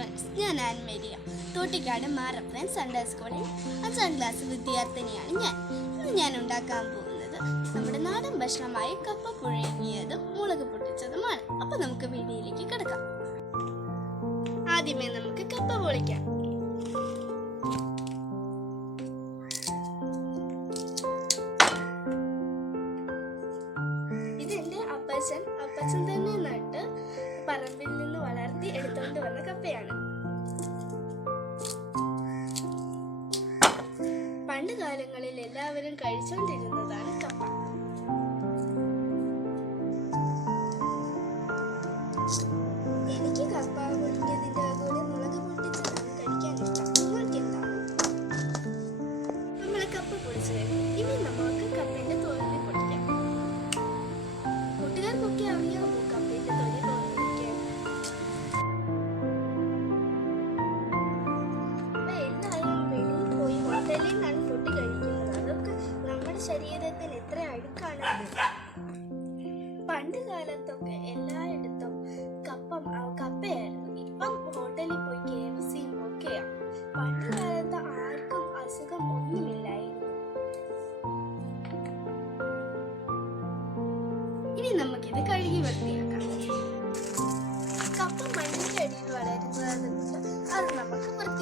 Friends ഞാൻ ആൻമേരിയ തോട്ടിക്കാട് മാറപ്പൻ Sunday സ്കൂളിൽ അഞ്ചാം ക്ലാസ് വിദ്യാർത്ഥിനിയാണ് ഞാൻ. ഇന്ന് ഞാൻ ഉണ്ടാക്കാൻ പോകുന്നത് നമ്മുടെ നാടൻ ഭക്ഷണമായ കപ്പ പുഴുങ്ങിയതും മുളക് പൊട്ടിച്ചതുമാണ്. അപ്പൊ നമുക്ക് വീഡിയോയിലേക്ക് കിടക്കാം. ആദ്യമേ നമുക്ക് കപ്പ പൊളിക്കാം. ഇതെന്റെ അപ്പച്ചൻ അപ്പച്ചൻ തന്നെ നട്ട് പറമ്പിൽ നിന്ന് വളർത്തി എടുത്തോണ്ട് വന്ന കപ്പയാണ്. പണ്ട് കാലങ്ങളിൽ എല്ലാവരും കഴിച്ചുകൊണ്ടിരുന്നതാണ് കപ്പ. ഇനി നമുക്കിത് കഴുകി വൃത്തിയാക്കാം. കപ്പ മണ്ണിന്റെ അടിയിൽ വളരുന്നതെന്ന് വെച്ചാൽ അത് നമുക്ക് വൃത്തിയായി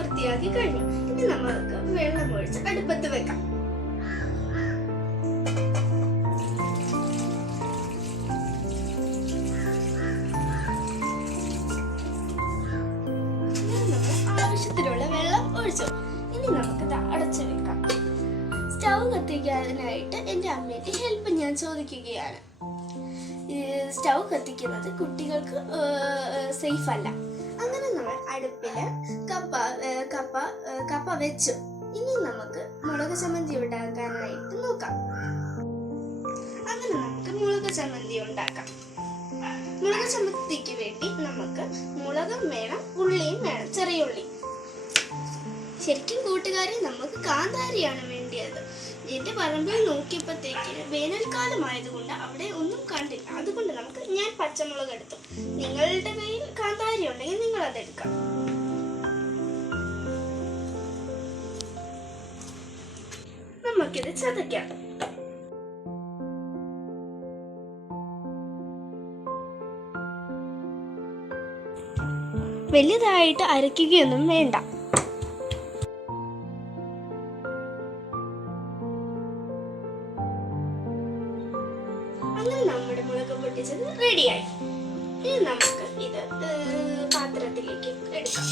വൃത്തിയാക്കി കഴിഞ്ഞു. ഇനി നമുക്ക് വെള്ളം ഒഴിച്ച് അടുപ്പത്ത് വെക്കാം. ആവശ്യത്തിനുള്ള വെള്ളം ഒഴിച്ചു. ഇനി നമുക്കത് അടച്ചു വെക്കാം. സ്റ്റൗ കത്തിക്കാനായിട്ട് എന്റെ അമ്മയുടെ ഹെൽപ്പ് ഞാൻ ചോദിക്കുകയാണ്. സ്റ്റൗ കത്തിക്കുന്നത് കുട്ടികൾക്ക് സേഫ് അല്ല അങ്ങനെ നമ്മൾ അടുപ്പിൽ കപ്പ വെച്ചു ഇനി നമുക്ക് മുളക് ചമ്മന്തി ഉണ്ടാക്കാനായിട്ട് നോക്കാം. അങ്ങനെ നമുക്ക് മുളക് ചമ്മന്തി ഉണ്ടാക്കാം. മുളക് ചമ്മന്തിക്ക് വേണ്ടി നമുക്ക് മുളകും വേണം ഉള്ളിയും വേണം ചെറിയ ഉള്ളി. ശരിക്കും കൂട്ടുകാരി നമുക്ക് കാന്താരിയാണ് വേണ്ടിയത്. എന്റെ പറമ്പിൽ നോക്കിയപ്പോഴത്തേക്ക് വേനൽക്കാലം ആയതുകൊണ്ട് അവിടെ ഒന്നും കണ്ടില്ല. അതുകൊണ്ട് നമുക്ക് ഞാൻ പച്ചമുളക് എടുത്തു. നിങ്ങളുടെ കയ്യിൽ കാന്താരി ഉണ്ടെങ്കിൽ നിങ്ങൾ അതെടുക്കാം നമുക്കിത് ചതയ്ക്കാം വലുതായിട്ട് അരയ്ക്കുകയൊന്നും വേണ്ട. അങ്ങനെ നമ്മുടെ മുളക് പൊട്ടിച്ചത് റെഡിയായി ഇനി നമുക്ക് ഇത് പാത്രത്തിലേക്ക് എടുക്കാം.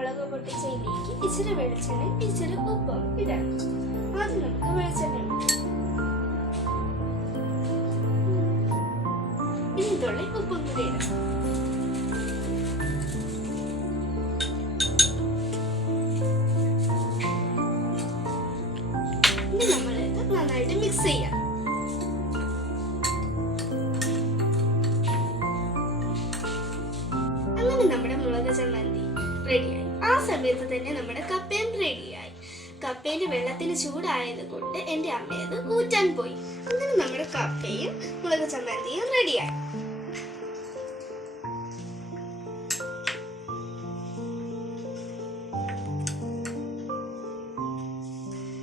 മുളക് പൊട്ടിച്ചതിലേക്ക് ഇച്ചിരി വെളിച്ചെണ്ണ ഇച്ചിരി ഉപ്പും ഇടാം. ആദ്യം നമുക്ക് വെളിച്ചെണ്ണ. ഇനി തുള്ളി ഉപ്പും കൂടി ഇടാം. നന്നായിട്ട് മിക്സ് ചെയ്യാം. അങ്ങനെ നമ്മുടെ മുളക് ചമ്മന്തി റെഡിയായി ആ സമയത്ത് തന്നെ നമ്മുടെ കപ്പേൻ റെഡിയായി. കപ്പേന്റെ വെള്ളത്തിന് ചൂടായത് കൊണ്ട് എന്റെ അമ്മയത് ഊറ്റാൻ പോയി. അങ്ങനെ നമ്മുടെ കപ്പയും മുളക് ചമ്മന്തിയും റെഡിയായി.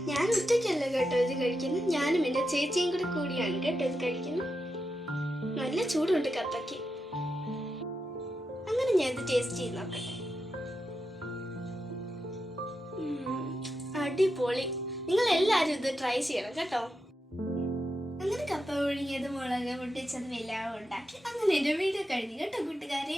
ഞാൻ ഒറ്റയ്ക്കല്ല കേട്ടോ ഇത് കഴിക്കുന്നത്. ഞാനും എന്റെ ചേച്ചിയും കൂടെ കൂടിയാണ് കേട്ടോ ഇത് കഴിക്കുന്നത്. നല്ല ചൂടുണ്ട് കപ്പയ്ക്ക്. അങ്ങനെ ഞാൻ ഇത് ടേസ്റ്റ് ചെയ്ത് നോക്കട്ടെ അടിപൊളി നിങ്ങൾ എല്ലാവരും ഇത് ട്രൈ ചെയ്യണം കേട്ടോ. അങ്ങനെ കപ്പ ഒഴുകിയത് മുളക് പൊട്ടിച്ചതും എല്ലാം ഉണ്ടാക്കി അങ്ങനെ എന്റെ വീഡിയോ കഴിഞ്ഞു കേട്ടോ കൂട്ടുകാരെ.